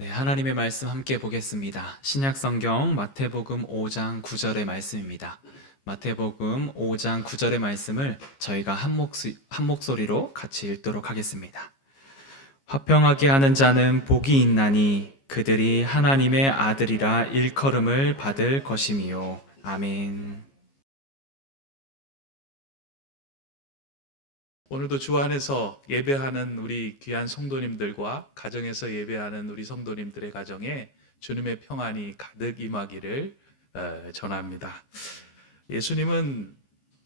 네, 하나님의 말씀 함께 보겠습니다. 신약성경 마태복음 5장 9절의 말씀입니다. 마태복음 5장 9절의 말씀을 저희가 한 목소리로 같이 읽도록 하겠습니다. 화평하게 하는 자는 복이 있나니 그들이 하나님의 아들이라 일컬음을 받을 것임이요. 아멘. 오늘도 주 안에서 예배하는 우리 귀한 성도님들과 가정에서 예배하는 우리 성도님들의 가정에 주님의 평안이 가득 임하기를 전합니다. 예수님은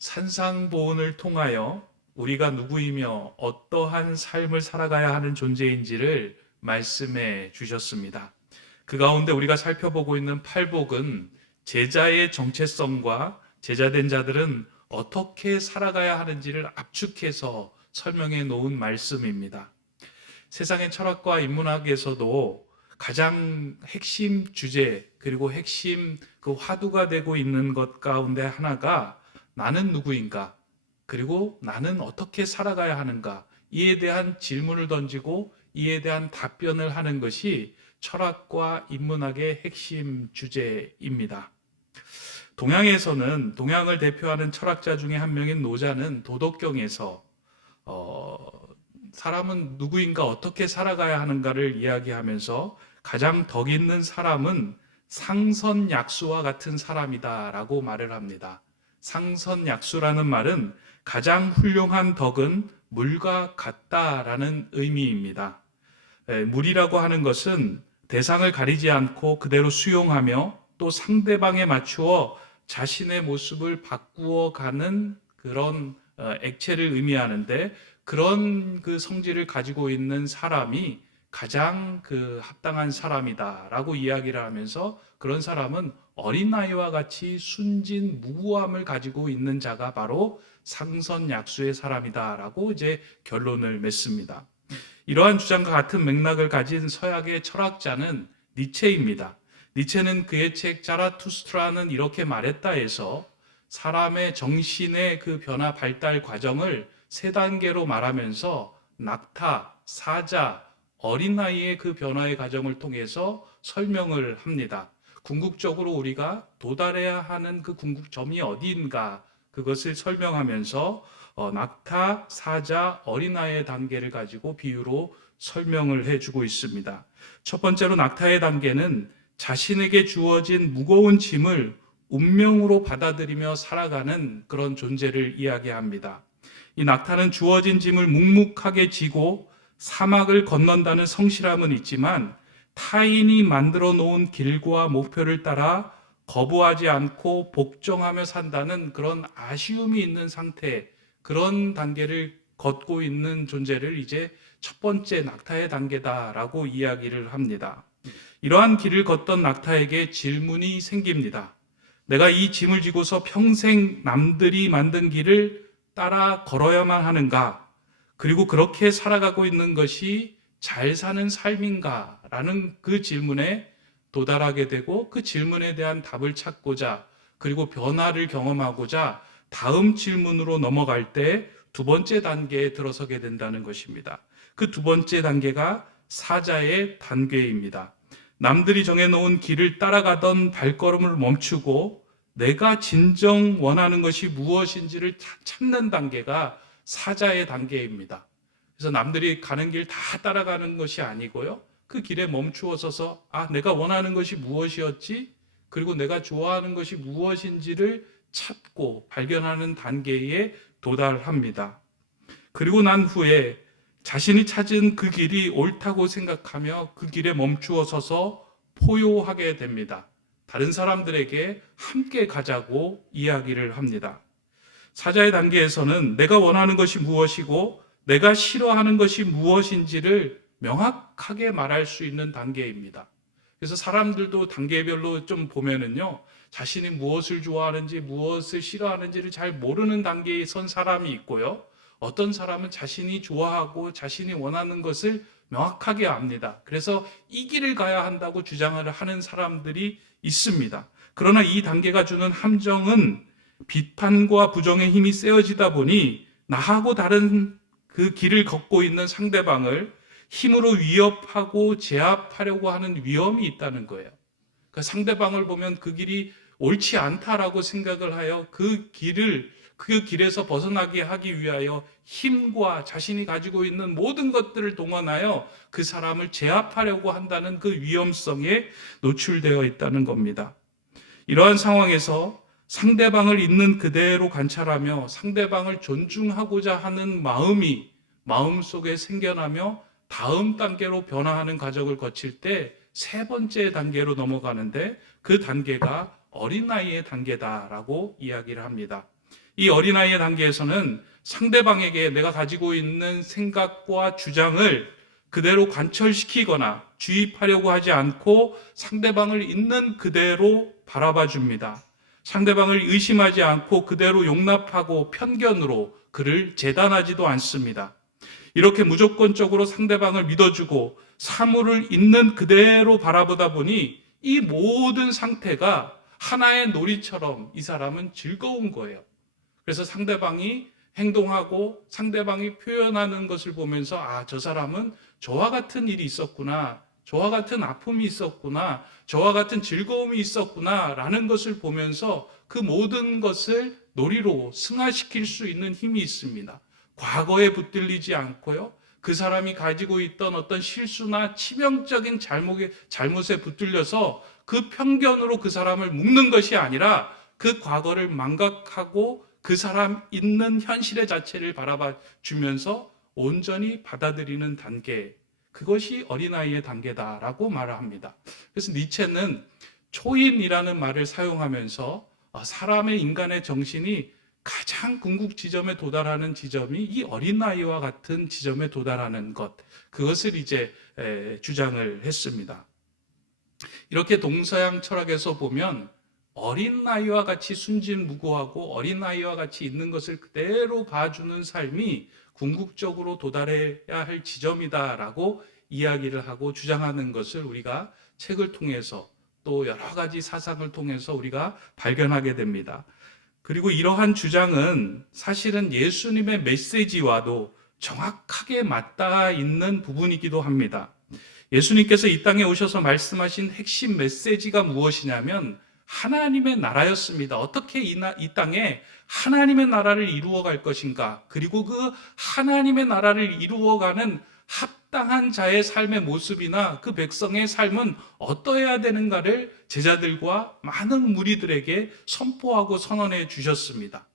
산상보훈을 통하여 우리가 누구이며 어떠한 삶을 살아가야 하는 존재인지를 말씀해 주셨습니다. 그 가운데 우리가 살펴보고 있는 팔복은 제자의 정체성과 제자된 자들은 어떻게 살아가야 하는지를 압축해서 설명해 놓은 말씀입니다. 세상의 철학과 인문학에서도 가장 핵심 주제 그리고 핵심 그 화두가 되고 있는 것 가운데 하나가 나는 누구인가 그리고 나는 어떻게 살아가야 하는가 이에 대한 질문을 던지고 이에 대한 답변을 하는 것이 철학과 인문학의 핵심 주제입니다. 동양에서는 동양을 대표하는 철학자 중에 한 명인 노자는 도덕경에서 사람은 누구인가 어떻게 살아가야 하는가를 이야기하면서 가장 덕 있는 사람은 상선약수와 같은 사람이다라고 말을 합니다. 상선약수라는 말은 가장 훌륭한 덕은 물과 같다라는 의미입니다. 물이라고 하는 것은 대상을 가리지 않고 그대로 수용하며 또 상대방에 맞추어 자신의 모습을 바꾸어 가는 그런 액체를 의미하는데 그런 그 성질을 가지고 있는 사람이 가장 그 합당한 사람이다라고 이야기를 하면서 그런 사람은 어린아이와 같이 순진 무구함을 가지고 있는 자가 바로 상선약수의 사람이다라고 이제 결론을 맺습니다. 이러한 주장과 같은 맥락을 가진 서양의 철학자는 니체입니다. 니체는 그의 책 자라투스트라는 이렇게 말했다 해서 사람의 정신의 그 변화 발달 과정을 세 단계로 말하면서 낙타, 사자, 어린아이의 그 변화의 과정을 통해서 설명을 합니다. 궁극적으로 우리가 도달해야 하는 그 궁극점이 어디인가 그것을 설명하면서 낙타, 사자, 어린아이의 단계를 가지고 비유로 설명을 해주고 있습니다. 첫 번째로 낙타의 단계는 자신에게 주어진 무거운 짐을 운명으로 받아들이며 살아가는 그런 존재를 이야기합니다. 이 낙타는 주어진 짐을 묵묵하게 지고 사막을 건넌다는 성실함은 있지만 타인이 만들어 놓은 길과 목표를 따라 거부하지 않고 복종하며 산다는 그런 아쉬움이 있는 상태, 그런 단계를 걷고 있는 존재를 이제 첫 번째 낙타의 단계다라고 이야기를 합니다. 이러한 길을 걷던 낙타에게 질문이 생깁니다. 내가 이 짐을 지고서 평생 남들이 만든 길을 따라 걸어야만 하는가? 그리고 그렇게 살아가고 있는 것이 잘 사는 삶인가? 라는 그 질문에 도달하게 되고 그 질문에 대한 답을 찾고자 그리고 변화를 경험하고자 다음 질문으로 넘어갈 때 두 번째 단계에 들어서게 된다는 것입니다. 그 두 번째 단계가 사자의 단계입니다. 남들이 정해놓은 길을 따라가던 발걸음을 멈추고 내가 진정 원하는 것이 무엇인지를 찾는 단계가 사자의 단계입니다. 그래서 남들이 가는 길 다 따라가는 것이 아니고요. 그 길에 멈추어 서서 내가 원하는 것이 무엇이었지? 그리고 내가 좋아하는 것이 무엇인지를 찾고 발견하는 단계에 도달합니다. 그리고 난 후에 자신이 찾은 그 길이 옳다고 생각하며 그 길에 멈추어 서서 포효하게 됩니다. 다른 사람들에게 함께 가자고 이야기를 합니다. 사자의 단계에서는 내가 원하는 것이 무엇이고 내가 싫어하는 것이 무엇인지를 명확하게 말할 수 있는 단계입니다. 그래서 사람들도 단계별로 좀 보면은요, 자신이 무엇을 좋아하는지 무엇을 싫어하는지를 잘 모르는 단계에 선 사람이 있고요. 어떤 사람은 자신이 좋아하고 자신이 원하는 것을 명확하게 압니다. 그래서 이 길을 가야 한다고 주장을 하는 사람들이 있습니다. 그러나 이 단계가 주는 함정은 비판과 부정의 힘이 세어지다 보니 나하고 다른 그 길을 걷고 있는 상대방을 힘으로 위협하고 제압하려고 하는 위험이 있다는 거예요. 그러니까 상대방을 보면 그 길이 옳지 않다라고 생각을 하여 그 길에서 벗어나게 하기 위하여 힘과 자신이 가지고 있는 모든 것들을 동원하여 그 사람을 제압하려고 한다는 그 위험성에 노출되어 있다는 겁니다. 이러한 상황에서 상대방을 있는 그대로 관찰하며 상대방을 존중하고자 하는 마음이 마음속에 생겨나며 다음 단계로 변화하는 과정을 거칠 때 세 번째 단계로 넘어가는데 그 단계가 어린아이의 단계다라고 이야기를 합니다. 이 어린아이의 단계에서는 상대방에게 내가 가지고 있는 생각과 주장을 그대로 관철시키거나 주입하려고 하지 않고 상대방을 있는 그대로 바라봐 줍니다. 상대방을 의심하지 않고 그대로 용납하고 편견으로 그를 재단하지도 않습니다. 이렇게 무조건적으로 상대방을 믿어주고 사물을 있는 그대로 바라보다 보니 이 모든 상태가 하나의 놀이처럼 이 사람은 즐거운 거예요. 그래서 상대방이 행동하고 상대방이 표현하는 것을 보면서 아, 저 사람은 저와 같은 일이 있었구나, 저와 같은 아픔이 있었구나, 저와 같은 즐거움이 있었구나 라는 것을 보면서 그 모든 것을 놀이로 승화시킬 수 있는 힘이 있습니다. 과거에 붙들리지 않고요, 그 사람이 가지고 있던 어떤 실수나 치명적인 잘못에 붙들려서 그 편견으로 그 사람을 묶는 것이 아니라 그 과거를 망각하고 그 사람 있는 현실의 자체를 바라봐 주면서 온전히 받아들이는 단계, 그것이 어린아이의 단계다라고 말을 합니다. 그래서 니체는 초인이라는 말을 사용하면서 사람의 인간의 정신이 가장 궁극 지점에 도달하는 지점이 이 어린아이와 같은 지점에 도달하는 것, 그것을 이제 주장을 했습니다. 이렇게 동서양 철학에서 보면 어린아이와 같이 순진무구하고 어린아이와 같이 있는 것을 그대로 봐주는 삶이 궁극적으로 도달해야 할 지점이다라고 이야기를 하고 주장하는 것을 우리가 책을 통해서 또 여러 가지 사상을 통해서 우리가 발견하게 됩니다. 그리고 이러한 주장은 사실은 예수님의 메시지와도 정확하게 맞닿아 있는 부분이기도 합니다. 예수님께서 이 땅에 오셔서 말씀하신 핵심 메시지가 무엇이냐면 하나님의 나라였습니다. 어떻게 이 땅에 하나님의 나라를 이루어갈 것인가, 그리고 그 하나님의 나라를 이루어가는 합당한 자의 삶의 모습이나 그 백성의 삶은 어떠해야 되는가를 제자들과 많은 무리들에게 선포하고 선언해 주셨습니다.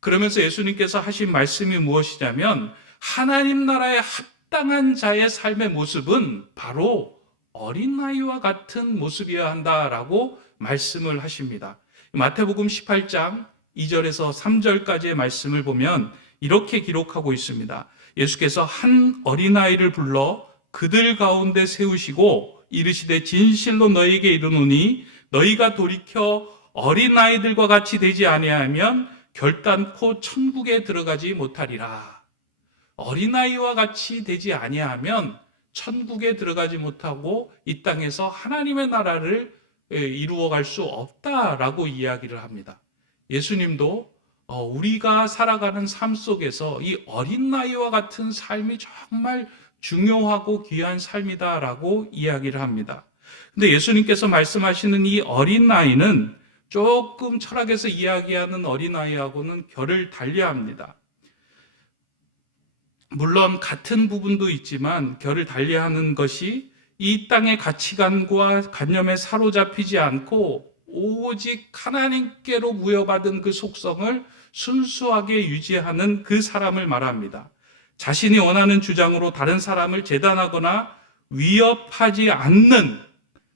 그러면서 예수님께서 하신 말씀이 무엇이냐면 하나님 나라의 합당한 자의 삶의 모습은 바로 어린아이와 같은 모습이어야 한다라고 말씀을 하십니다. 마태복음 18장 2절에서 3절까지의 말씀을 보면 이렇게 기록하고 있습니다. 예수께서 한 어린아이를 불러 그들 가운데 세우시고 이르시되 진실로 너희에게 이르노니 너희가 돌이켜 어린아이들과 같이 되지 아니하면 결단코 천국에 들어가지 못하리라. 어린아이와 같이 되지 아니하면 천국에 들어가지 못하고 이 땅에서 하나님의 나라를 이루어갈 수 없다라고 이야기를 합니다. 예수님도 우리가 살아가는 삶 속에서 이 어린 나이와 같은 삶이 정말 중요하고 귀한 삶이다라고 이야기를 합니다. 근데 예수님께서 말씀하시는 이 어린 나이는 조금 철학에서 이야기하는 어린 나이하고는 결을 달리합니다. 물론 같은 부분도 있지만 결을 달리하는 것이 이 땅의 가치관과 관념에 사로잡히지 않고 오직 하나님께로 부여받은 그 속성을 순수하게 유지하는 그 사람을 말합니다. 자신이 원하는 주장으로 다른 사람을 재단하거나 위협하지 않는,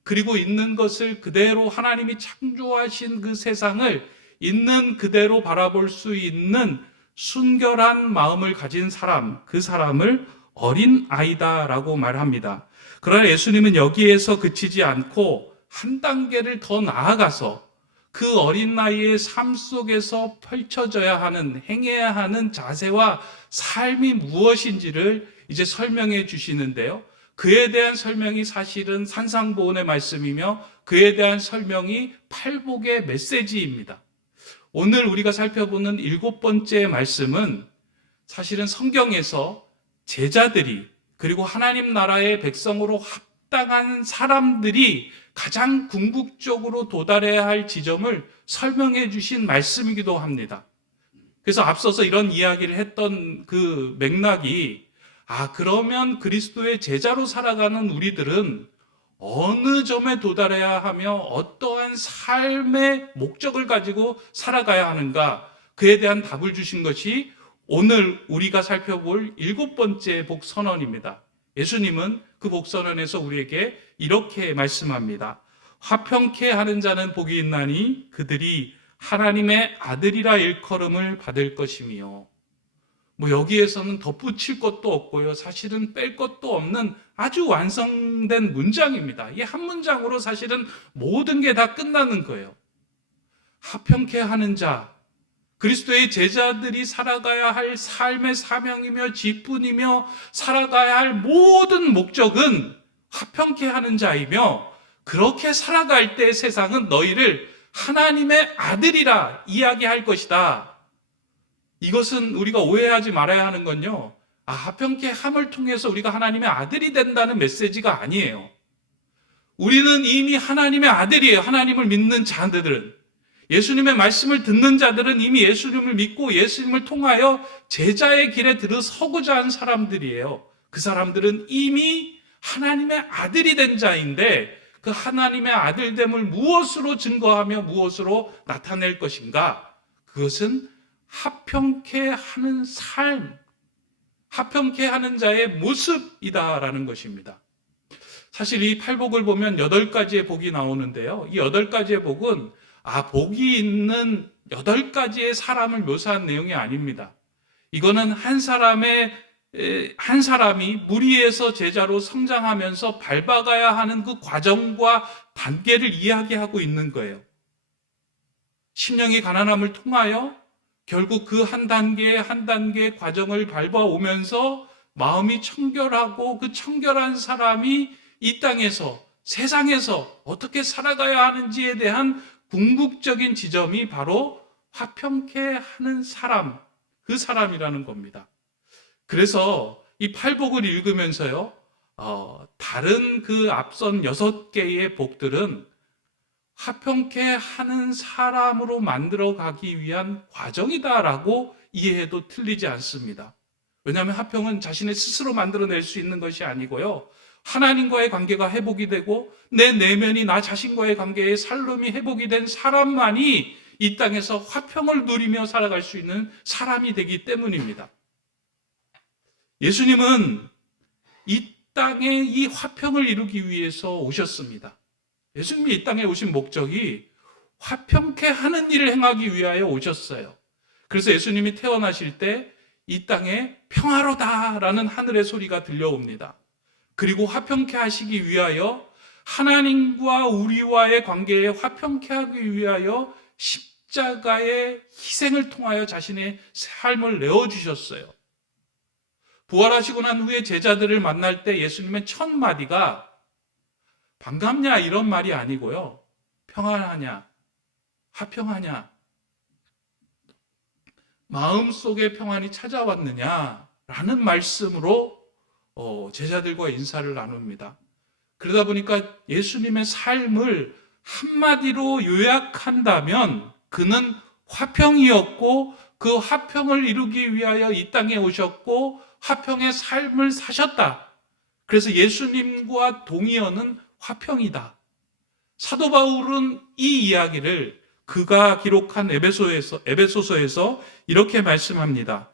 그리고 있는 것을 그대로 하나님이 창조하신 그 세상을 있는 그대로 바라볼 수 있는 순결한 마음을 가진 사람, 그 사람을 어린 아이다라고 말합니다. 그러나 예수님은 여기에서 그치지 않고 한 단계를 더 나아가서 그 어린 나이의 삶 속에서 펼쳐져야 하는, 행해야 하는 자세와 삶이 무엇인지를 이제 설명해 주시는데요. 그에 대한 설명이 사실은 산상보훈의 말씀이며 그에 대한 설명이 팔복의 메시지입니다. 오늘 우리가 살펴보는 7번째 말씀은 사실은 성경에서 제자들이 그리고 하나님 나라의 백성으로 합당한 사람들이 가장 궁극적으로 도달해야 할 지점을 설명해 주신 말씀이기도 합니다. 그래서 앞서서 이런 이야기를 했던 그 맥락이, 그러면 그리스도의 제자로 살아가는 우리들은 어느 점에 도달해야 하며 어떠한 삶의 목적을 가지고 살아가야 하는가, 그에 대한 답을 주신 것이 오늘 우리가 살펴볼 7번째 복선언입니다. 예수님은 그 복선언에서 우리에게 이렇게 말씀합니다. 화평케 하는 자는 복이 있나니 그들이 하나님의 아들이라 일컬음을 받을 것이며, 여기에서는 덧붙일 것도 없고요, 사실은 뺄 것도 없는 아주 완성된 문장입니다. 이 한 문장으로 사실은 모든 게 다 끝나는 거예요. 화평케 하는 자, 그리스도의 제자들이 살아가야 할 삶의 사명이며 직분이며 살아가야 할 모든 목적은 화평케 하는 자이며, 그렇게 살아갈 때 세상은 너희를 하나님의 아들이라 이야기할 것이다. 이것은 우리가 오해하지 말아야 하는 건요, 화평케 함을 통해서 우리가 하나님의 아들이 된다는 메시지가 아니에요. 우리는 이미 하나님의 아들이에요. 하나님을 믿는 자들은, 예수님의 말씀을 듣는 자들은 이미 예수님을 믿고 예수님을 통하여 제자의 길에 들어서고자 한 사람들이에요. 그 사람들은 이미 하나님의 아들이 된 자인데, 그 하나님의 아들됨을 무엇으로 증거하며 무엇으로 나타낼 것인가? 그것은 화평케 하는 삶, 화평케 하는 자의 모습이다라는 것입니다. 사실 이 팔복을 보면 8가지의 복이 나오는데요, 이 8가지의 복은 복이 있는 8가지의 사람을 묘사한 내용이 아닙니다. 이거는 한 사람이 무리에서 제자로 성장하면서 밟아가야 하는 그 과정과 단계를 이야기하고 있는 거예요. 심령이 가난함을 통하여 결국 그 한 단계 한 단계 과정을 밟아오면서 마음이 청결하고, 그 청결한 사람이 이 땅에서, 세상에서 어떻게 살아가야 하는지에 대한 궁극적인 지점이 바로 화평케 하는 사람, 그 사람이라는 겁니다. 그래서 이 팔복을 읽으면서요, 다른 그 앞선 6개의 복들은 화평케 하는 사람으로 만들어 가기 위한 과정이다라고 이해해도 틀리지 않습니다. 왜냐하면 화평은 자신의 스스로 만들어낼 수 있는 것이 아니고요, 하나님과의 관계가 회복이 되고 내 내면이 나 자신과의 관계의 살림이 회복이 된 사람만이 이 땅에서 화평을 누리며 살아갈 수 있는 사람이 되기 때문입니다. 예수님은 이 땅에 이 화평을 이루기 위해서 오셨습니다. 예수님이 이 땅에 오신 목적이 화평케 하는 일을 행하기 위하여 오셨어요. 그래서 예수님이 태어나실 때 이 땅에 평화로다라는 하늘의 소리가 들려옵니다. 그리고 화평케 하시기 위하여, 하나님과 우리와의 관계에 화평케 하기 위하여 십자가의 희생을 통하여 자신의 삶을 내어주셨어요. 부활하시고 난 후에 제자들을 만날 때 예수님의 첫 마디가 반갑냐 이런 말이 아니고요, 평안하냐, 화평하냐, 마음속에 평안이 찾아왔느냐라는 말씀으로 제자들과 인사를 나눕니다. 그러다 보니까 예수님의 삶을 한마디로 요약한다면 그는 화평이었고, 그 화평을 이루기 위하여 이 땅에 오셨고 화평의 삶을 사셨다. 그래서 예수님과 동의어는 화평이다. 사도 바울은 이 이야기를 그가 기록한 에베소서에서 이렇게 말씀합니다.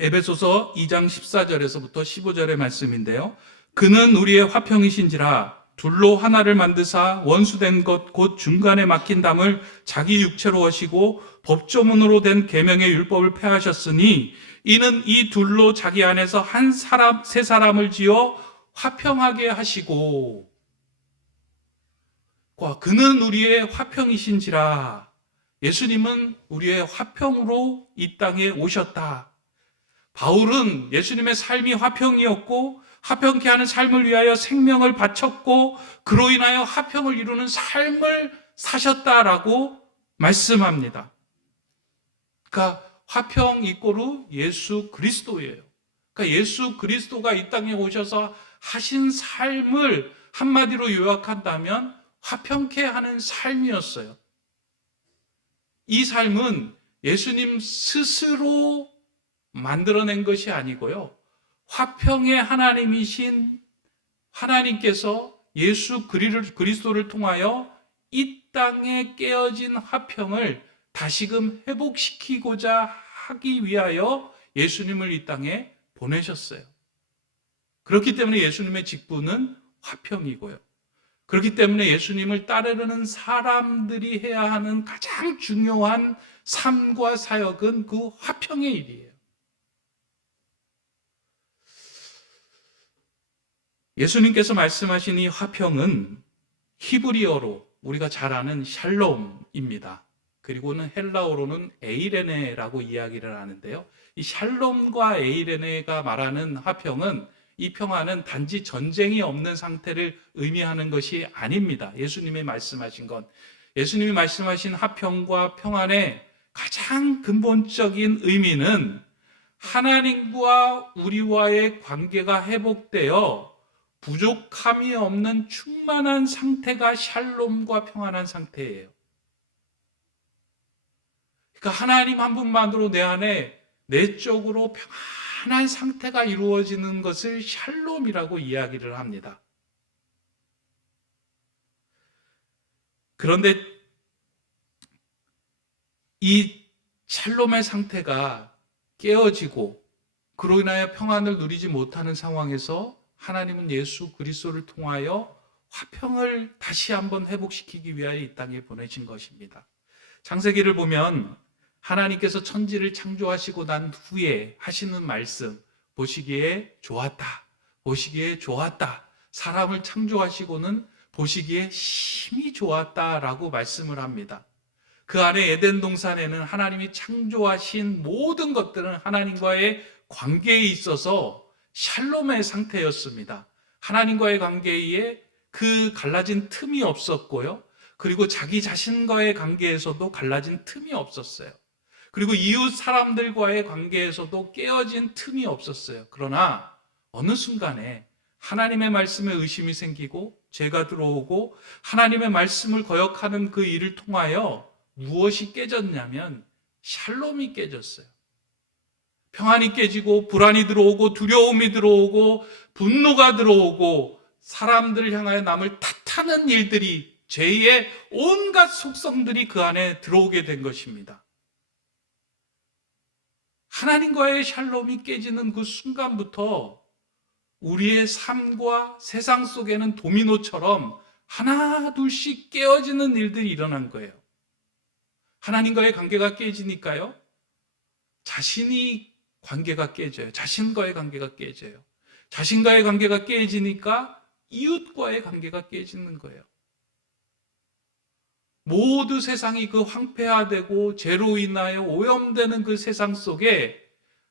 에베소서 2장 14절에서부터 15절의 말씀인데요, 그는 우리의 화평이신지라 둘로 하나를 만드사 원수된 것 곧 중간에 막힌 담을 자기 육체로 하시고 법조문으로 된 계명의 율법을 폐하셨으니 이는 이 둘로 자기 안에서 세 사람을 지어 화평하게 하시고, 그는 우리의 화평이신지라, 예수님은 우리의 화평으로 이 땅에 오셨다. 바울은 예수님의 삶이 화평이었고 화평케 하는 삶을 위하여 생명을 바쳤고 그로 인하여 화평을 이루는 삶을 사셨다라고 말씀합니다. 그러니까 화평 이꼬르 예수 그리스도예요. 그러니까 예수 그리스도가 이 땅에 오셔서 하신 삶을 한마디로 요약한다면 화평케 하는 삶이었어요. 이 삶은 예수님 스스로 만들어낸 것이 아니고요. 화평의 하나님이신 하나님께서 예수 그리스도를 통하여 이 땅에 깨어진 화평을 다시금 회복시키고자 하기 위하여 예수님을 이 땅에 보내셨어요. 그렇기 때문에 예수님의 직분은 화평이고요. 그렇기 때문에 예수님을 따르는 사람들이 해야 하는 가장 중요한 삶과 사역은 그 화평의 일이에요. 예수님께서 말씀하신 이 화평은 히브리어로 우리가 잘 아는 샬롬입니다. 그리고는 헬라어로는 에이레네라고 이야기를 하는데요. 이 샬롬과 에이레네가 말하는 화평은, 이 평화는 단지 전쟁이 없는 상태를 의미하는 것이 아닙니다. 예수님이 말씀하신 건, 예수님이 말씀하신 화평과 평안의 가장 근본적인 의미는 하나님과 우리와의 관계가 회복되어 부족함이 없는 충만한 상태가 샬롬과 평안한 상태예요. 그러니까 하나님 한 분만으로 내 안에 내적으로 평안한 상태가 이루어지는 것을 샬롬이라고 이야기를 합니다. 그런데 이 샬롬의 상태가 깨어지고 그로 인하여 평안을 누리지 못하는 상황에서 하나님은 예수 그리스도를 통하여 화평을 다시 한번 회복시키기 위하여 이 땅에 보내신 것입니다. 창세기를 보면 하나님께서 천지를 창조하시고 난 후에 하시는 말씀, 보시기에 좋았다, 보시기에 좋았다, 사람을 창조하시고는 보시기에 심히 좋았다라고 말씀을 합니다. 그 안에 에덴 동산에는 하나님이 창조하신 모든 것들은 하나님과의 관계에 있어서 샬롬의 상태였습니다. 하나님과의 관계에 그 갈라진 틈이 없었고요. 그리고 자기 자신과의 관계에서도 갈라진 틈이 없었어요. 그리고 이웃 사람들과의 관계에서도 깨어진 틈이 없었어요. 그러나 어느 순간에 하나님의 말씀에 의심이 생기고 죄가 들어오고 하나님의 말씀을 거역하는 그 일을 통하여 무엇이 깨졌냐면 샬롬이 깨졌어요. 평안이 깨지고 불안이 들어오고 두려움이 들어오고 분노가 들어오고 사람들을 향하여 남을 탓하는 일들이, 죄의 온갖 속성들이 그 안에 들어오게 된 것입니다. 하나님과의 샬롬이 깨지는 그 순간부터 우리의 삶과 세상 속에는 도미노처럼 하나 둘씩 깨어지는 일들이 일어난 거예요. 하나님과의 관계가 깨지니까요, 자신이 관계가 깨져요. 자신과의 관계가 깨져요. 자신과의 관계가 깨지니까 이웃과의 관계가 깨지는 거예요. 모두 세상이 그 황폐화되고 죄로 인하여 오염되는 그 세상 속에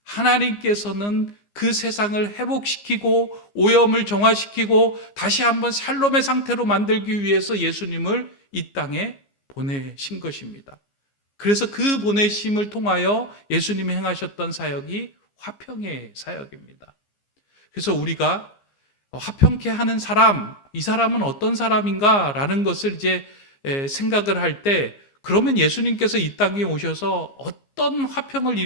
하나님께서는 그 세상을 회복시키고 오염을 정화시키고 다시 한번 샬롬의 상태로 만들기 위해서 예수님을 이 땅에 보내신 것입니다. 그래서 그 보내심을 통하여 예수님이 행하셨던 사역이 화평의 사역입니다. 그래서 우리가 화평케 하는 사람, 이 사람은 어떤 사람인가 라는 것을 이제 생각을 할 때, 그러면 예수님께서 이 땅에 오셔서 어떤 화평을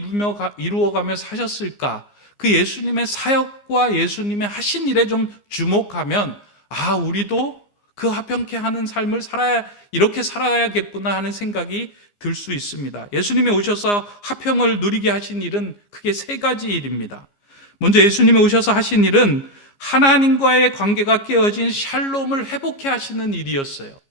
이루어가며 사셨을까? 그 예수님의 사역과 예수님의 하신 일에 좀 주목하면, 아, 우리도 그 화평케 하는 삶을 이렇게 살아야겠구나 하는 생각이 들 수 있습니다. 예수님이 오셔서 화평을 누리게 하신 일은 크게 세 가지 일입니다. 먼저 예수님이 오셔서 하신 일은 하나님과의 관계가 깨어진 샬롬을 회복해 하시는 일이었어요.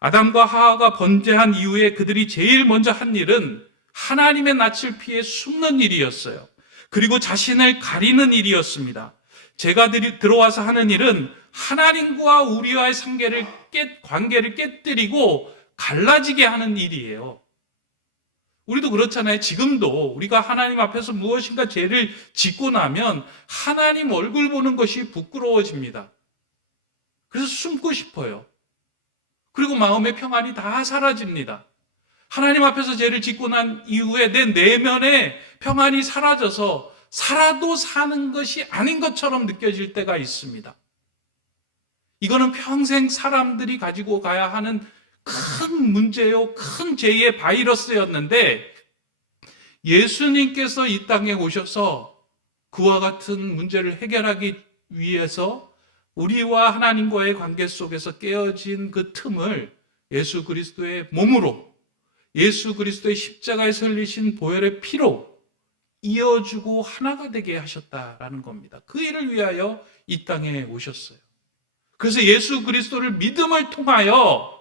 아담과 하와가 번제한 이후에 그들이 제일 먼저 한 일은 하나님의 낯을 피해 숨는 일이었어요. 그리고 자신을 가리는 일이었습니다. 제가 들어와서 하는 일은 하나님과 우리와의 관계를 깨뜨리고 갈라지게 하는 일이에요. 우리도 그렇잖아요. 지금도 우리가 하나님 앞에서 무엇인가 죄를 짓고 나면 하나님 얼굴 보는 것이 부끄러워집니다. 그래서 숨고 싶어요. 그리고 마음의 평안이 다 사라집니다. 하나님 앞에서 죄를 짓고 난 이후에 내 내면에 평안이 사라져서 살아도 사는 것이 아닌 것처럼 느껴질 때가 있습니다. 이거는 평생 사람들이 가지고 가야 하는 큰 문제요, 큰 죄의 바이러스였는데 예수님께서 이 땅에 오셔서 그와 같은 문제를 해결하기 위해서 우리와 하나님과의 관계 속에서 깨어진 그 틈을 예수 그리스도의 몸으로, 예수 그리스도의 십자가에 흘리신 보혈의 피로 이어주고 하나가 되게 하셨다라는 겁니다. 그 일을 위하여 이 땅에 오셨어요. 그래서 예수 그리스도를 믿음을 통하여,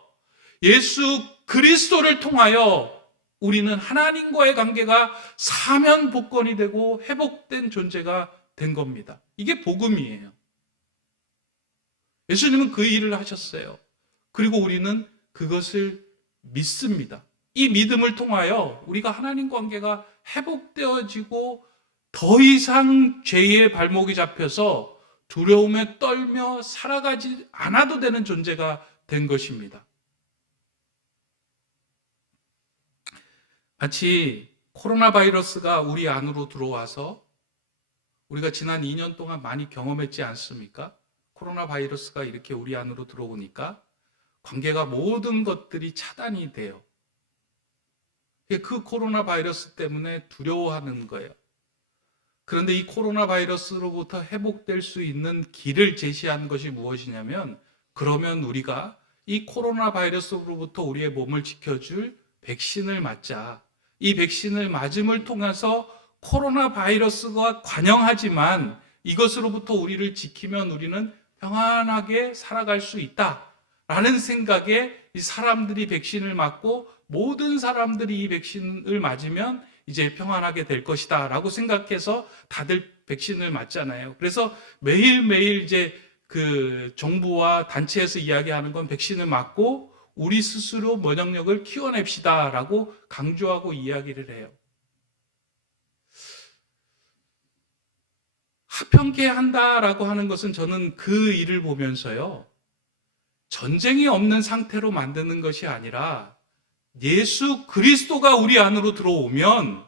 예수 그리스도를 통하여 우리는 하나님과의 관계가 사면 복권이 되고 회복된 존재가 된 겁니다. 이게 복음이에요. 예수님은 그 일을 하셨어요. 그리고 우리는 그것을 믿습니다. 이 믿음을 통하여 우리가 하나님 관계가 회복되어지고 더 이상 죄의 발목이 잡혀서 두려움에 떨며 살아가지 않아도 되는 존재가 된 것입니다. 마치 코로나 바이러스가 우리 안으로 들어와서 우리가 지난 2년 동안 많이 경험했지 않습니까? 코로나 바이러스가 이렇게 우리 안으로 들어오니까 관계가 모든 것들이 차단이 돼요. 그 코로나 바이러스 때문에 두려워하는 거예요. 그런데 이 코로나 바이러스로부터 회복될 수 있는 길을 제시한 것이 무엇이냐면, 그러면 우리가 이 코로나 바이러스로부터 우리의 몸을 지켜줄 백신을 맞자. 이 백신을 맞음을 통해서 코로나 바이러스가 관영하지만 이것으로부터 우리를 지키면 우리는 평안하게 살아갈 수 있다라는 생각에 이 사람들이 백신을 맞고 모든 사람들이 이 백신을 맞으면 이제 평안하게 될 것이다 라고 생각해서 다들 백신을 맞잖아요. 그래서 매일매일 이제 그 정부와 단체에서 이야기하는 건 백신을 맞고 우리 스스로 면역력을 키워냅시다 라고 강조하고 이야기를 해요. 합평케 한다라고 하는 것은 저는 그 일을 보면서요, 전쟁이 없는 상태로 만드는 것이 아니라 예수 그리스도가 우리 안으로 들어오면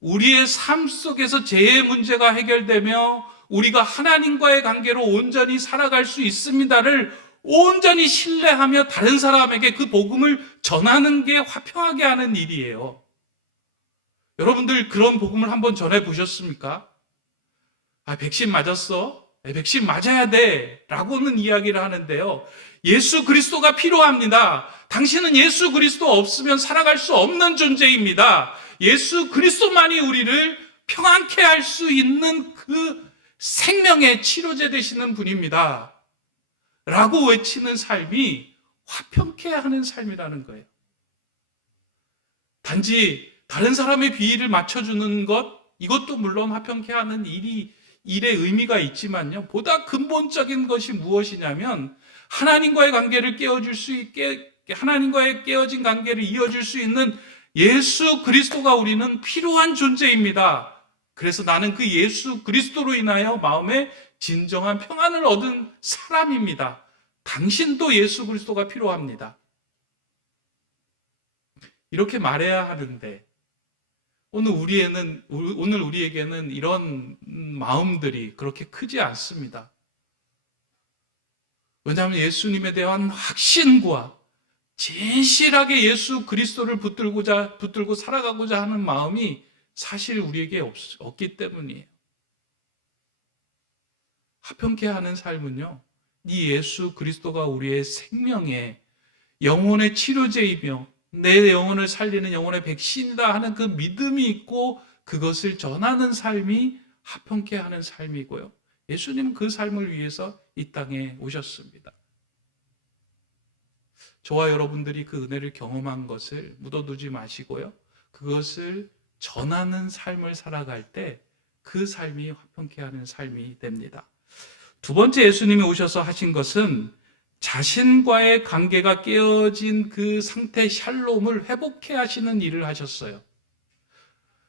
우리의 삶 속에서 죄의 문제가 해결되며 우리가 하나님과의 관계로 온전히 살아갈 수 있습니다를 온전히 신뢰하며 다른 사람에게 그 복음을 전하는 게 화평하게 하는 일이에요. 여러분들 그런 복음을 한번 전해 보셨습니까? 백신 맞았어? 백신 맞아야 돼 라고는 이야기를 하는데요, 예수 그리스도가 필요합니다. 당신은 예수 그리스도 없으면 살아갈 수 없는 존재입니다. 예수 그리스도만이 우리를 평안케 할 수 있는 그 생명의 치료제 되시는 분입니다 라고 외치는 삶이 화평케 하는 삶이라는 거예요. 단지 다른 사람의 비위를 맞춰주는 것, 이것도 물론 화평케 하는 일의 의미가 있지만요, 보다 근본적인 것이 무엇이냐면 하나님과의 관계를 깨어줄 수 있게, 하나님과의 깨어진 관계를 이어줄 수 있는 예수 그리스도가 우리는 필요한 존재입니다. 그래서 나는 그 예수 그리스도로 인하여 마음에 진정한 평안을 얻은 사람입니다. 당신도 예수 그리스도가 필요합니다. 이렇게 말해야 하는데 오늘 우리에게는 이런 마음들이 그렇게 크지 않습니다. 왜냐하면 예수님에 대한 확신과 진실하게 예수 그리스도를 붙들고 살아가고자 하는 마음이 사실 우리에게 없기 때문이에요. 화평케 하는 삶은요, 이 예수 그리스도가 우리의 생명의 영혼의 치료제이며 내 영혼을 살리는 영혼의 백신이다 하는 그 믿음이 있고 그것을 전하는 삶이 화평케 하는 삶이고요, 예수님은 그 삶을 위해서 이 땅에 오셨습니다. 저와 여러분들이 그 은혜를 경험한 것을 묻어두지 마시고요, 그것을 전하는 삶을 살아갈 때 그 삶이 화평케 하는 삶이 됩니다. 두 번째 예수님이 오셔서 하신 것은 자신과의 관계가 깨어진 그 상태 샬롬을 회복해 하시는 일을 하셨어요.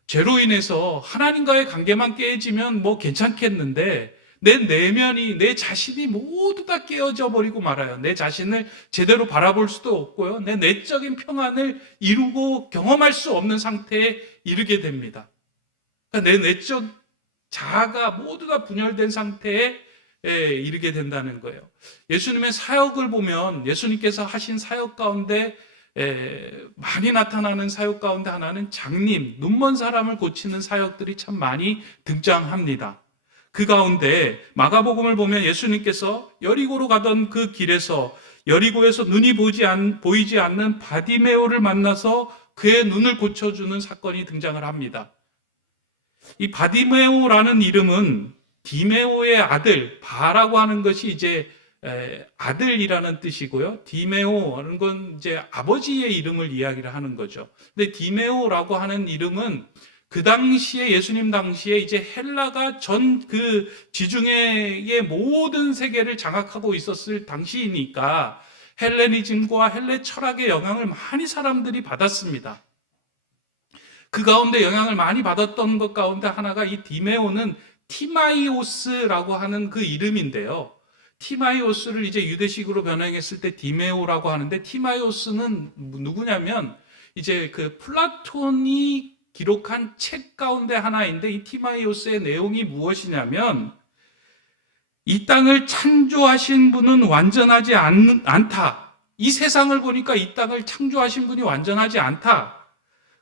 죄로 인해서 하나님과의 관계만 깨지면 뭐 괜찮겠는데 내 내면이, 내 자신이 모두 다 깨어져 버리고 말아요. 내 자신을 제대로 바라볼 수도 없고요, 내 내적인 평안을 이루고 경험할 수 없는 상태에 이르게 됩니다. 그러니까 내 내적 자아가 모두 다 분열된 상태에 이르게 된다는 거예요. 예수님의 사역을 보면 예수님께서 하신 사역 가운데 많이 나타나는 사역 가운데 하나는 장님, 눈먼 사람을 고치는 사역들이 참 많이 등장합니다. 그 가운데 마가복음을 보면 예수님께서 여리고로 가던 그 길에서 여리고에서 눈이 보이지 않는 바디메오를 만나서 그의 눈을 고쳐주는 사건이 등장을 합니다. 이 바디메오라는 이름은 디메오의 아들, 바라고 하는 것이 이제 아들이라는 뜻이고요. 디메오라는 건 이제 아버지의 이름을 이야기를 하는 거죠. 근데 디메오라고 하는 이름은 그 당시에 예수님 당시에 이제 헬라가 전 그 지중해의 모든 세계를 장악하고 있었을 당시이니까 헬레니즘과 헬레 철학의 영향을 많이 사람들이 받았습니다. 그 가운데 영향을 많이 받았던 것 가운데 하나가 이 디메오는 티마이오스라고 하는 그 이름인데요. 티마이오스를 이제 유대식으로 변형했을 때 디메오라고 하는데, 티마이오스는 누구냐면 이제 그 플라톤이 기록한 책 가운데 하나인데, 이 티마이오스의 내용이 무엇이냐면 이 땅을 창조하신 분은 완전하지 않다. 이 세상을 보니까 이 땅을 창조하신 분이 완전하지 않다.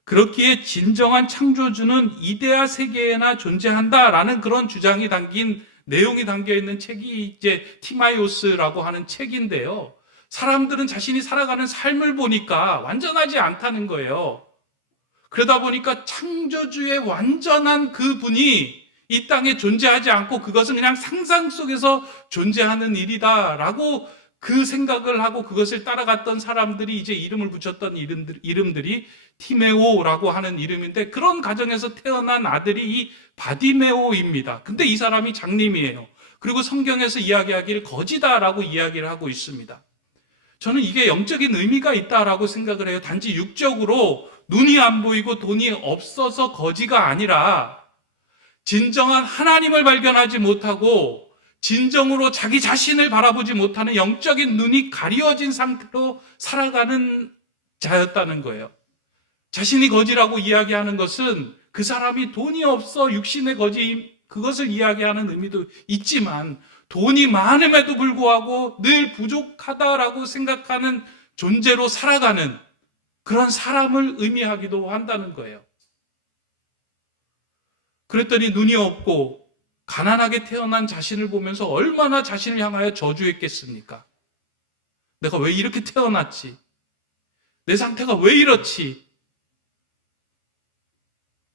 그렇기에 진정한 창조주는 이데아 세계에나 존재한다라는 그런 주장이 담긴 내용이 담겨 있는 책이 이제 티마이오스라고 하는 책인데요. 사람들은 자신이 살아가는 삶을 보니까 완전하지 않다는 거예요. 그러다 보니까 창조주의 완전한 그 분이 이 땅에 존재하지 않고 그것은 그냥 상상 속에서 존재하는 일이다라고 그 생각을 하고 그것을 따라갔던 사람들이 이제 이름을 붙였던 이름들이 티메오라고 하는 이름인데, 그런 가정에서 태어난 아들이 이 바디메오입니다. 근데 이 사람이 장님이에요. 그리고 성경에서 이야기하기를 거지다라고 이야기를 하고 있습니다. 저는 이게 영적인 의미가 있다라고 생각을 해요. 단지 육적으로 눈이 안 보이고 돈이 없어서 거지가 아니라 진정한 하나님을 발견하지 못하고 진정으로 자기 자신을 바라보지 못하는 영적인 눈이 가려진 상태로 살아가는 자였다는 거예요. 자신이 거지라고 이야기하는 것은 그 사람이 돈이 없어 육신의 거지, 그것을 이야기하는 의미도 있지만 돈이 많음에도 불구하고 늘 부족하다라고 생각하는 존재로 살아가는 그런 사람을 의미하기도 한다는 거예요. 그랬더니 눈이 없고 가난하게 태어난 자신을 보면서 얼마나 자신을 향하여 저주했겠습니까? 내가 왜 이렇게 태어났지? 내 상태가 왜 이렇지?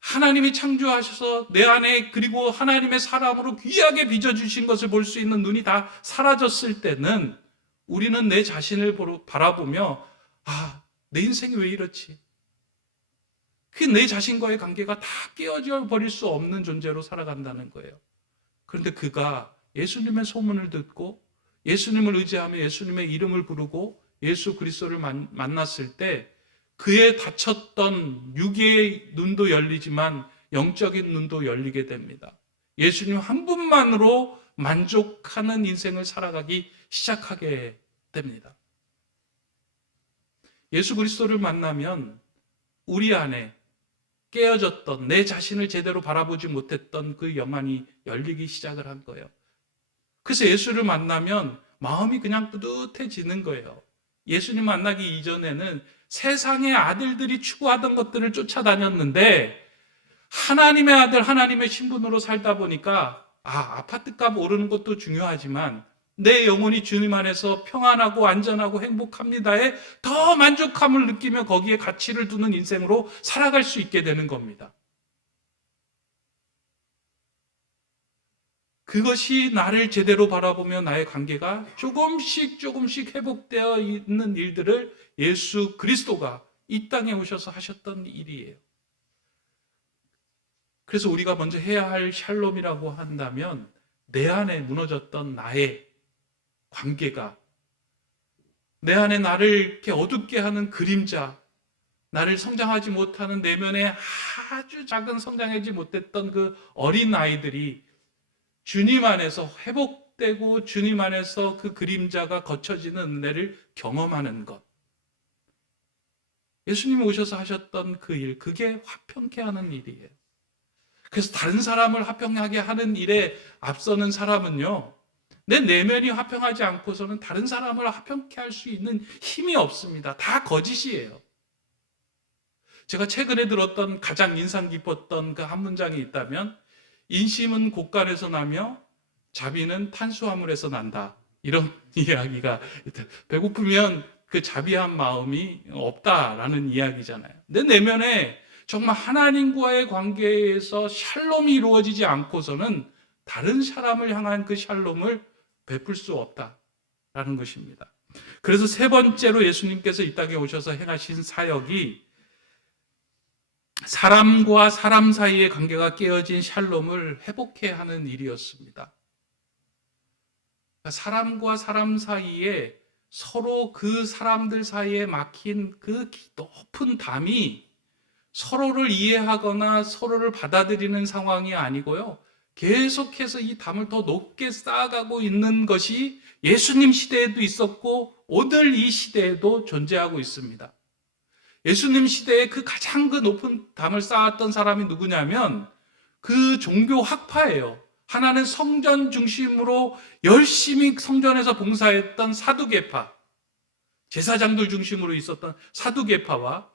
하나님이 창조하셔서 내 안에, 그리고 하나님의 사람으로 귀하게 빚어주신 것을 볼 수 있는 눈이 다 사라졌을 때는 우리는 내 자신을 바라보며 내 인생이 왜 이렇지? 그 내 자신과의 관계가 다 깨어져 버릴 수 없는 존재로 살아간다는 거예요. 그런데 그가 예수님의 소문을 듣고 예수님을 의지하며 예수님의 이름을 부르고 예수 그리스도를 만났을 때 그의 닫혔던 육의 눈도 열리지만 영적인 눈도 열리게 됩니다. 예수님 한 분만으로 만족하는 인생을 살아가기 시작하게 됩니다. 예수 그리스도를 만나면 우리 안에 깨어졌던, 내 자신을 제대로 바라보지 못했던 그 영안이 열리기 시작을 한 거예요. 그래서 예수를 만나면 마음이 그냥 뿌듯해지는 거예요. 예수님 만나기 이전에는 세상의 아들들이 추구하던 것들을 쫓아다녔는데 하나님의 아들, 하나님의 신분으로 살다 보니까 아파트값 오르는 것도 중요하지만 내 영혼이 주님 안에서 평안하고 안전하고 행복합니다에 더 만족함을 느끼며 거기에 가치를 두는 인생으로 살아갈 수 있게 되는 겁니다. 그것이 나를 제대로 바라보며 나의 관계가 조금씩 회복되어 있는 일들을 예수 그리스도가 이 땅에 오셔서 하셨던 일이에요. 그래서 우리가 먼저 해야 할 샬롬이라고 한다면 내 안에 무너졌던 나의 관계가, 내 안에 나를 이렇게 어둡게 하는 그림자, 나를 성장하지 못하는 내면에 아주 작은 성장하지 못했던 그 어린 아이들이 주님 안에서 회복되고 주님 안에서 그 그림자가 거쳐지는 은혜를 경험하는 것. 예수님이 오셔서 하셨던 그 일, 그게 화평케 하는 일이에요. 그래서 다른 사람을 화평하게 하는 일에 앞서는 사람은요, 내 내면이 화평하지 않고서는 다른 사람을 화평케 할 수 있는 힘이 없습니다. 다 거짓이에요. 제가 최근에 들었던 가장 인상 깊었던 그 한 문장이 있다면, 인심은 곡간에서 나며 자비는 탄수화물에서 난다. 이런 이야기가 있다. 배고프면 그 자비한 마음이 없다라는 이야기잖아요. 내 내면에 정말 하나님과의 관계에서 샬롬이 이루어지지 않고서는 다른 사람을 향한 그 샬롬을 베풀 수 없다라는 것입니다. 그래서 세 번째로 예수님께서 이 땅에 오셔서 행하신 사역이 사람과 사람 사이의 관계가 깨어진 샬롬을 회복해 하는 일이었습니다. 사람과 사람 사이에 서로 그 사람들 사이에 막힌 그 높은 담이 서로를 이해하거나 서로를 받아들이는 상황이 아니고요. 계속해서 이 담을 더 높게 쌓아가고 있는 것이 예수님 시대에도 있었고 오늘 이 시대에도 존재하고 있습니다. 예수님 시대에 그 가장 그 높은 담을 쌓았던 사람이 누구냐면 그 종교 학파예요. 하나는 성전 중심으로 열심히 성전에서 봉사했던 사두개파, 제사장들 중심으로 있었던 사두개파와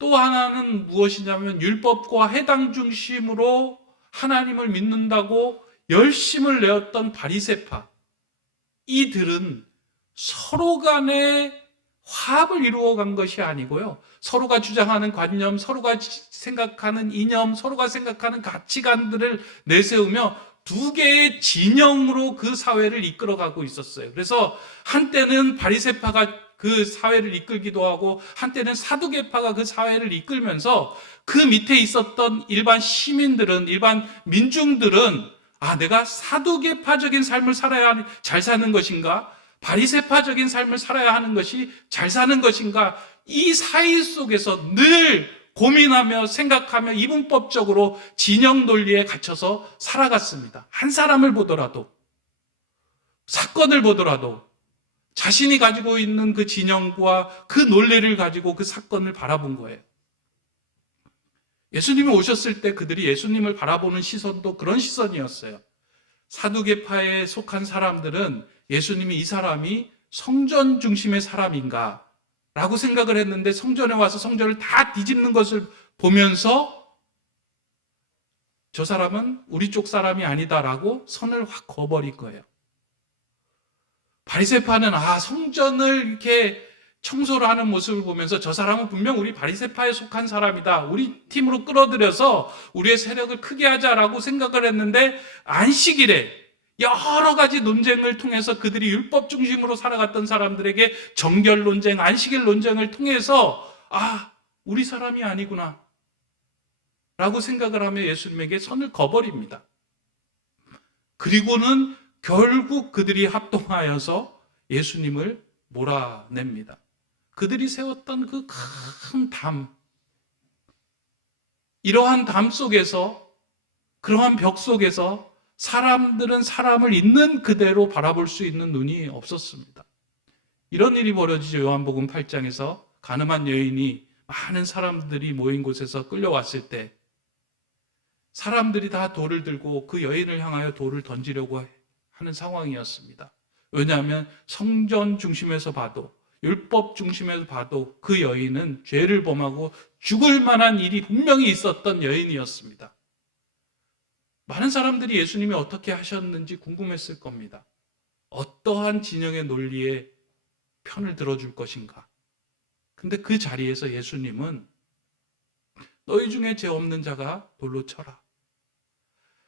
또 하나는 무엇이냐면 율법과 해당 중심으로 하나님을 믿는다고 열심을 내었던 바리새파. 이들은 서로 간에 화합을 이루어간 것이 아니고요. 서로가 주장하는 관념, 서로가 생각하는 이념, 서로가 생각하는 가치관들을 내세우며 두 개의 진영으로 그 사회를 이끌어가고 있었어요. 그래서 한때는 바리새파가 그 사회를 이끌기도 하고 한때는 사두개파가 그 사회를 이끌면서 그 밑에 있었던 일반 시민들은, 일반 민중들은 내가 사두개파적인 삶을 살아야 잘 사는 것인가? 바리새파적인 삶을 살아야 하는 것이 잘 사는 것인가? 이 사이 속에서 늘 고민하며 생각하며 이분법적으로 진영 논리에 갇혀서 살아갔습니다. 한 사람을 보더라도, 사건을 보더라도 자신이 가지고 있는 그 진영과 그 논리를 가지고 그 사건을 바라본 거예요. 예수님이 오셨을 때 그들이 예수님을 바라보는 시선도 그런 시선이었어요. 사두개파에 속한 사람들은 예수님이 이 사람이 성전 중심의 사람인가 라고 생각을 했는데 성전에 와서 성전을 다 뒤집는 것을 보면서 저 사람은 우리 쪽 사람이 아니다라고 선을 확 그어버린 거예요. 바리새파는 성전을 이렇게 청소를 하는 모습을 보면서 저 사람은 분명 우리 바리새파에 속한 사람이다. 우리 팀으로 끌어들여서 우리의 세력을 크게 하자라고 생각을 했는데 안식일에 여러 가지 논쟁을 통해서 그들이 율법 중심으로 살아갔던 사람들에게 정결 논쟁, 안식일 논쟁을 통해서 우리 사람이 아니구나 라고 생각을 하며 예수님에게 선을 그어버립니다. 그리고는 결국 그들이 합동하여서 예수님을 몰아냅니다. 그들이 세웠던 그 큰 담, 이러한 담 속에서, 그러한 벽 속에서 사람들은 사람을 있는 그대로 바라볼 수 있는 눈이 없었습니다. 이런 일이 벌어지죠. 요한복음 8장에서 가늠한 여인이 많은 사람들이 모인 곳에서 끌려왔을 때 사람들이 다 돌을 들고 그 여인을 향하여 돌을 던지려고 하는 상황이었습니다. 왜냐하면 성전 중심에서 봐도, 율법 중심에서 봐도 그 여인은 죄를 범하고 죽을 만한 일이 분명히 있었던 여인이었습니다. 많은 사람들이 예수님이 어떻게 하셨는지 궁금했을 겁니다. 어떠한 진영의 논리에 편을 들어줄 것인가? 근데 그 자리에서 예수님은 너희 중에 죄 없는 자가 돌로 쳐라.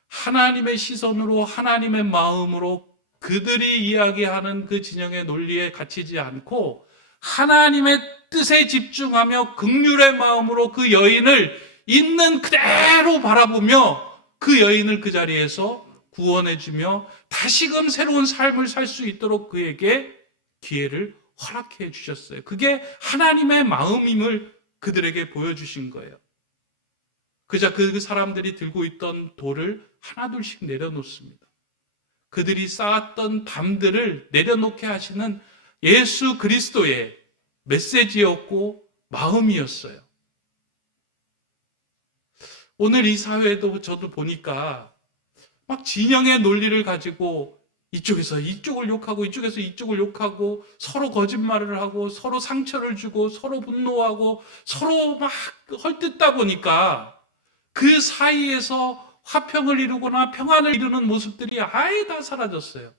하나님의 시선으로, 하나님의 마음으로 그들이 이야기하는 그 진영의 논리에 갇히지 않고 하나님의 뜻에 집중하며 긍휼의 마음으로 그 여인을 있는 그대로 바라보며 그 여인을 그 자리에서 구원해주며 다시금 새로운 삶을 살 수 있도록 그에게 기회를 허락해 주셨어요. 그게 하나님의 마음임을 그들에게 보여주신 거예요. 그저 그 사람들이 들고 있던 돌을 하나둘씩 내려놓습니다. 그들이 쌓았던 담들을 내려놓게 하시는 예수 그리스도의 메시지였고 마음이었어요. 오늘 이 사회도 저도 보니까 막 진영의 논리를 가지고 이쪽에서 이쪽을 욕하고 이쪽에서 이쪽을 욕하고 서로 거짓말을 하고 서로 상처를 주고 서로 분노하고 서로 막 헐뜯다 보니까 그 사이에서 화평을 이루거나 평안을 이루는 모습들이 아예 다 사라졌어요.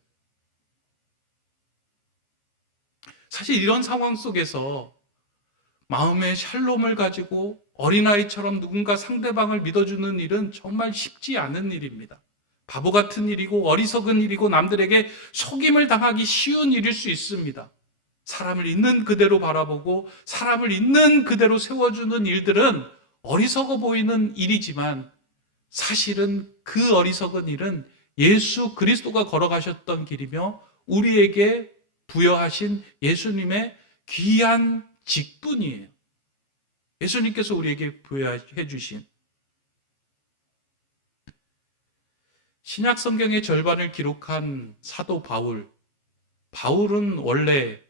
사실 이런 상황 속에서 마음의 샬롬을 가지고 어린아이처럼 누군가 상대방을 믿어주는 일은 정말 쉽지 않은 일입니다. 바보 같은 일이고 어리석은 일이고 남들에게 속임을 당하기 쉬운 일일 수 있습니다. 사람을 있는 그대로 바라보고 사람을 있는 그대로 세워주는 일들은 어리석어 보이는 일이지만 사실은 그 어리석은 일은 예수 그리스도가 걸어가셨던 길이며 우리에게 부여하신 예수님의 귀한 직분이에요. 예수님께서 우리에게 부여해 주신 신약 성경의 절반을 기록한 사도 바울은 원래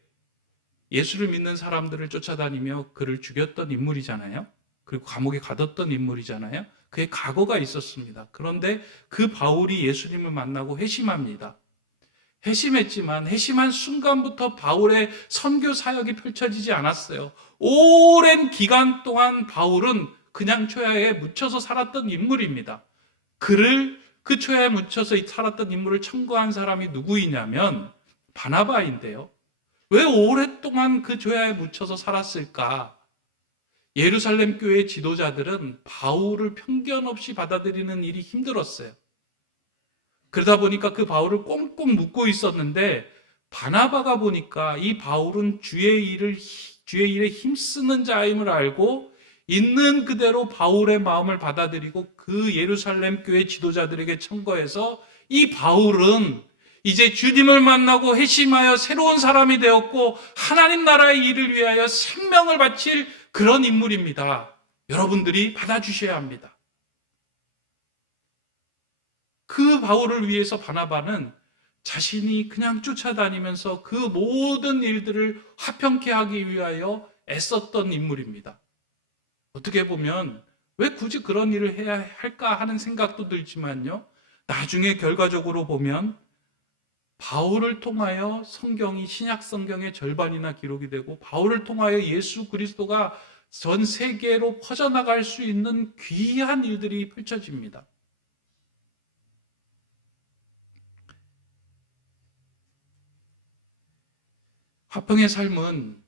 예수를 믿는 사람들을 쫓아다니며 그를 죽였던 인물이잖아요. 그리고 감옥에 가뒀던 인물이잖아요. 그의 과거가 있었습니다. 그런데 그 바울이 예수님을 만나고 회심합니다. 회심했지만 회심한 순간부터 바울의 선교 사역이 펼쳐지지 않았어요. 오랜 기간 동안 바울은 그냥 초야에 묻혀서 살았던 인물입니다. 그 초야에 묻혀서 살았던 인물을 청구한 사람이 누구이냐면 바나바인데요. 왜 오랫동안 그 초야에 묻혀서 살았을까? 예루살렘 교회 지도자들은 바울을 편견 없이 받아들이는 일이 힘들었어요. 그러다 보니까 그 바울을 꽁꽁 묶고 있었는데 바나바가 보니까 이 바울은 주의 일에 힘쓰는 자임을 알고 있는 그대로 바울의 마음을 받아들이고 그 예루살렘 교회 지도자들에게 청구해서 이 바울은 이제 주님을 만나고 회심하여 새로운 사람이 되었고 하나님 나라의 일을 위하여 생명을 바칠 그런 인물입니다. 여러분들이 받아주셔야 합니다. 그 바울을 위해서 바나바는 자신이 그냥 쫓아다니면서 그 모든 일들을 화평케 하기 위하여 애썼던 인물입니다. 어떻게 보면 왜 굳이 그런 일을 해야 할까 하는 생각도 들지만요. 나중에 결과적으로 보면 바울을 통하여 성경이 신약 성경의 절반이나 기록이 되고 바울을 통하여 예수 그리스도가 전 세계로 퍼져나갈 수 있는 귀한 일들이 펼쳐집니다. 화평의 삶은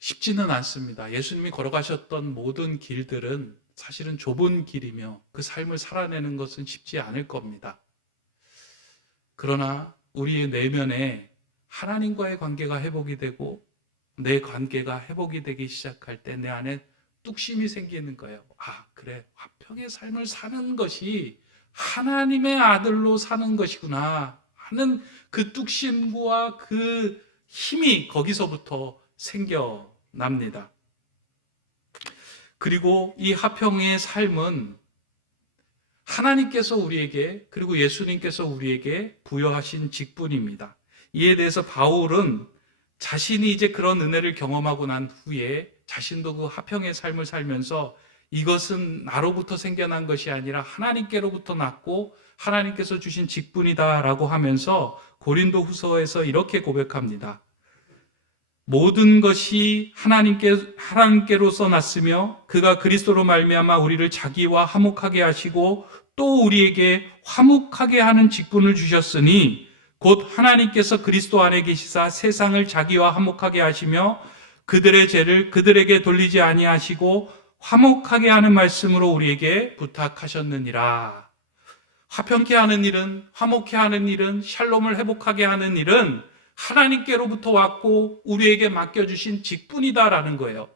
쉽지는 않습니다. 예수님이 걸어가셨던 모든 길들은 사실은 좁은 길이며 그 삶을 살아내는 것은 쉽지 않을 겁니다. 그러나 우리의 내면에 하나님과의 관계가 회복이 되고 내 관계가 회복이 되기 시작할 때 내 안에 뚝심이 생기는 거예요. 그래, 화평의 삶을 사는 것이 하나님의 아들로 사는 것이구나 하는 그 뚝심과 그 힘이 거기서부터 생겨납니다. 그리고 이 화평의 삶은 하나님께서 우리에게 그리고 예수님께서 우리에게 부여하신 직분입니다. 이에 대해서 바울은 자신이 이제 그런 은혜를 경험하고 난 후에 자신도 그 화평의 삶을 살면서 이것은 나로부터 생겨난 것이 아니라 하나님께로부터 났고 하나님께서 주신 직분이다라고 하면서 고린도 후서에서 이렇게 고백합니다. 모든 것이 하나님께로서 났으며 그가 그리스도로 말미암아 우리를 자기와 화목하게 하시고 또 우리에게 화목하게 하는 직분을 주셨으니 곧 하나님께서 그리스도 안에 계시사 세상을 자기와 화목하게 하시며 그들의 죄를 그들에게 돌리지 아니하시고 화목하게 하는 말씀으로 우리에게 부탁하셨느니라. 화평케 하는 일은, 화목케 하는 일은, 샬롬을 회복하게 하는 일은 하나님께로부터 왔고 우리에게 맡겨주신 직분이다라는 거예요.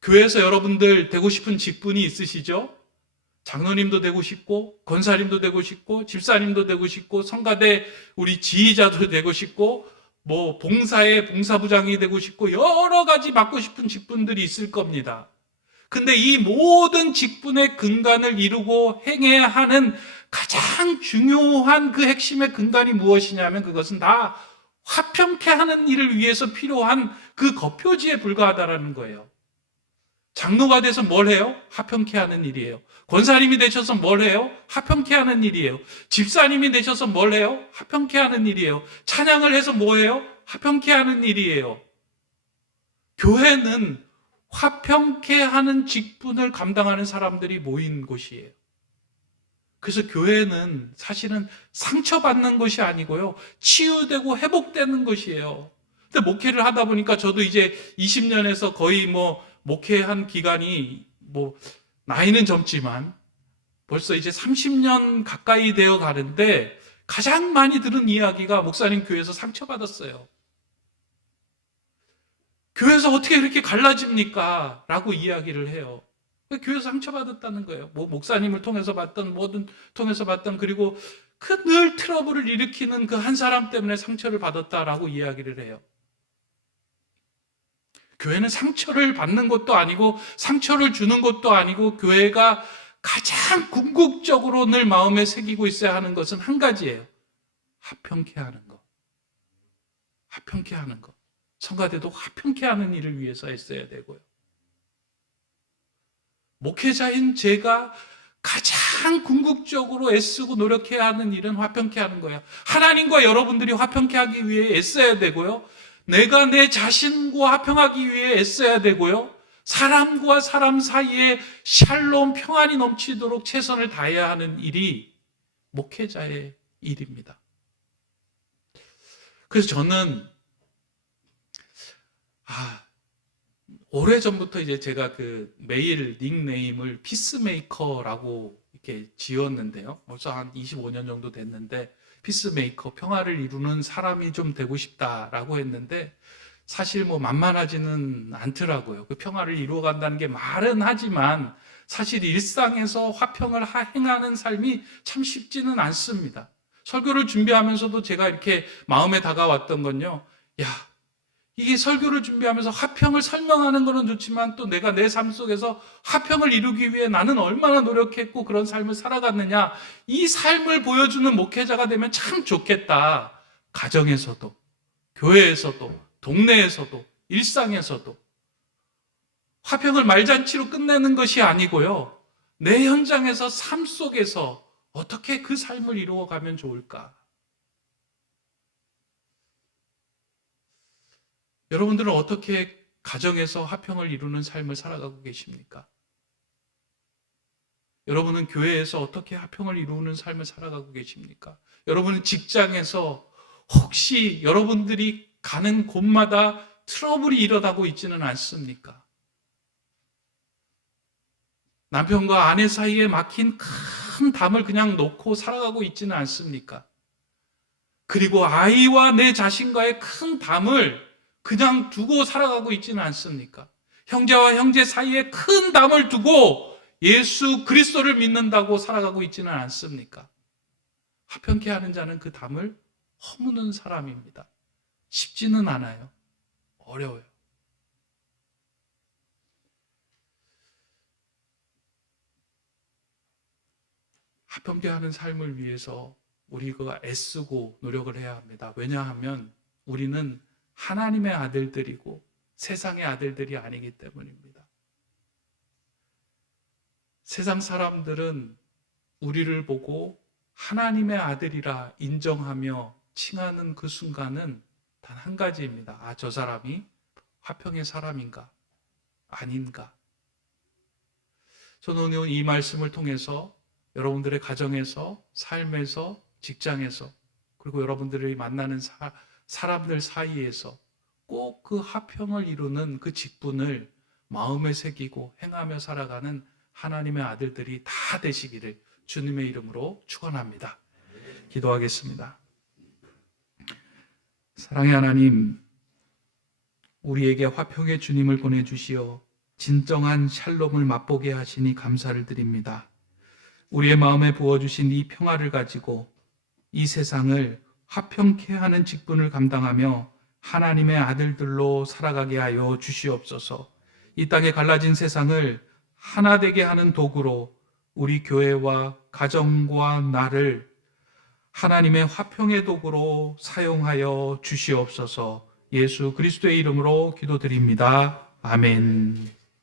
교회에서 여러분들 되고 싶은 직분이 있으시죠? 장로님도 되고 싶고 권사님도 되고 싶고 집사님도 되고 싶고 성가대 우리 지휘자도 되고 싶고 봉사의 봉사부장이 되고 싶고 여러 가지 맡고 싶은 직분들이 있을 겁니다. 근데 이 모든 직분의 근간을 이루고 행해야 하는 가장 중요한 그 핵심의 근간이 무엇이냐면 그것은 다 화평케 하는 일을 위해서 필요한 그 거표지에 불과하다라는 거예요. 장로가 돼서 뭘 해요? 화평케 하는 일이에요. 권사님이 되셔서 뭘 해요? 화평케 하는 일이에요. 집사님이 되셔서 뭘 해요? 화평케 하는 일이에요. 찬양을 해서 뭐 해요? 화평케 하는 일이에요. 교회는 화평케 하는 직분을 감당하는 사람들이 모인 곳이에요. 그래서 교회는 사실은 상처받는 것이 아니고요, 치유되고 회복되는 것이에요. 근데 목회를 하다 보니까 저도 이제 20년에서 거의 목회한 기간이 나이는 젊지만 벌써 이제 30년 가까이 되어 가는데 가장 많이 들은 이야기가 목사님 교회에서 상처받았어요. 교회에서 어떻게 그렇게 갈라집니까? 라고 이야기를 해요. 교회에서 상처받았다는 거예요. 목사님을 통해서 봤던, 뭐든 통해서 봤던, 그리고 그 늘 트러블을 일으키는 그 한 사람 때문에 상처를 받았다라고 이야기를 해요. 교회는 상처를 받는 것도 아니고 상처를 주는 것도 아니고, 교회가 가장 궁극적으로 늘 마음에 새기고 있어야 하는 것은 한 가지예요. 화평케 하는 것. 화평케 하는 것. 성가대도 화평케 하는 일을 위해서 애써야 되고요. 목회자인 제가 가장 궁극적으로 애쓰고 노력해야 하는 일은 화평케 하는 거예요. 하나님과 여러분들이 화평케 하기 위해 애써야 되고요. 내가 내 자신과 화평하기 위해 애써야 되고요. 사람과 사람 사이에 샬롬 평안이 넘치도록 최선을 다해야 하는 일이 목회자의 일입니다. 그래서 저는 오래전부터 이제 제가 그 메일 닉네임을 피스메이커라고 이렇게 지었는데요. 벌써 한 25년 정도 됐는데, 피스메이커, 평화를 이루는 사람이 좀 되고 싶다라고 했는데, 사실 만만하지는 않더라고요. 그 평화를 이루어간다는 게 말은 하지만 사실 일상에서 화평을 행하는 삶이 참 쉽지는 않습니다. 설교를 준비하면서도 제가 이렇게 마음에 다가왔던 건요, 이게 설교를 준비하면서 화평을 설명하는 것은 좋지만 또 내가 내 삶 속에서 화평을 이루기 위해 나는 얼마나 노력했고 그런 삶을 살아갔느냐, 이 삶을 보여주는 목회자가 되면 참 좋겠다. 가정에서도, 교회에서도, 동네에서도, 일상에서도 화평을 말잔치로 끝내는 것이 아니고요, 내 현장에서, 삶 속에서 어떻게 그 삶을 이루어가면 좋을까? 여러분들은 어떻게 가정에서 화평을 이루는 삶을 살아가고 계십니까? 여러분은 교회에서 어떻게 화평을 이루는 삶을 살아가고 계십니까? 여러분은 직장에서 혹시 여러분들이 가는 곳마다 트러블이 일어나고 있지는 않습니까? 남편과 아내 사이에 막힌 큰 담을 그냥 놓고 살아가고 있지는 않습니까? 그리고 아이와 내 자신과의 큰 담을 그냥 두고 살아가고 있지는 않습니까? 형제와 형제 사이에 큰 담을 두고 예수 그리스도를 믿는다고 살아가고 있지는 않습니까? 화평케 하는 자는 그 담을 허무는 사람입니다. 쉽지는 않아요. 어려워요. 화평케 하는 삶을 위해서 우리가 애쓰고 노력을 해야 합니다. 왜냐하면 우리는 하나님의 아들들이고 세상의 아들들이 아니기 때문입니다. 세상 사람들은 우리를 보고 하나님의 아들이라 인정하며 칭하는 그 순간은 단 한 가지입니다. 저 사람이 화평의 사람인가? 아닌가? 저는 오늘 이 말씀을 통해서 여러분들의 가정에서, 삶에서, 직장에서, 그리고 여러분들이 만나는 사람들 사이에서 꼭 그 화평을 이루는 그 직분을 마음에 새기고 행하며 살아가는 하나님의 아들들이 다 되시기를 주님의 이름으로 축원합니다. 기도하겠습니다. 사랑의 하나님, 우리에게 화평의 주님을 보내주시어 진정한 샬롬을 맛보게 하시니 감사를 드립니다. 우리의 마음에 부어주신 이 평화를 가지고 이 세상을 화평케 하는 직분을 감당하며 하나님의 아들들로 살아가게 하여 주시옵소서. 이 땅에 갈라진 세상을 하나 되게 하는 도구로 우리 교회와 가정과 나를 하나님의 화평의 도구로 사용하여 주시옵소서. 예수 그리스도의 이름으로 기도드립니다. 아멘.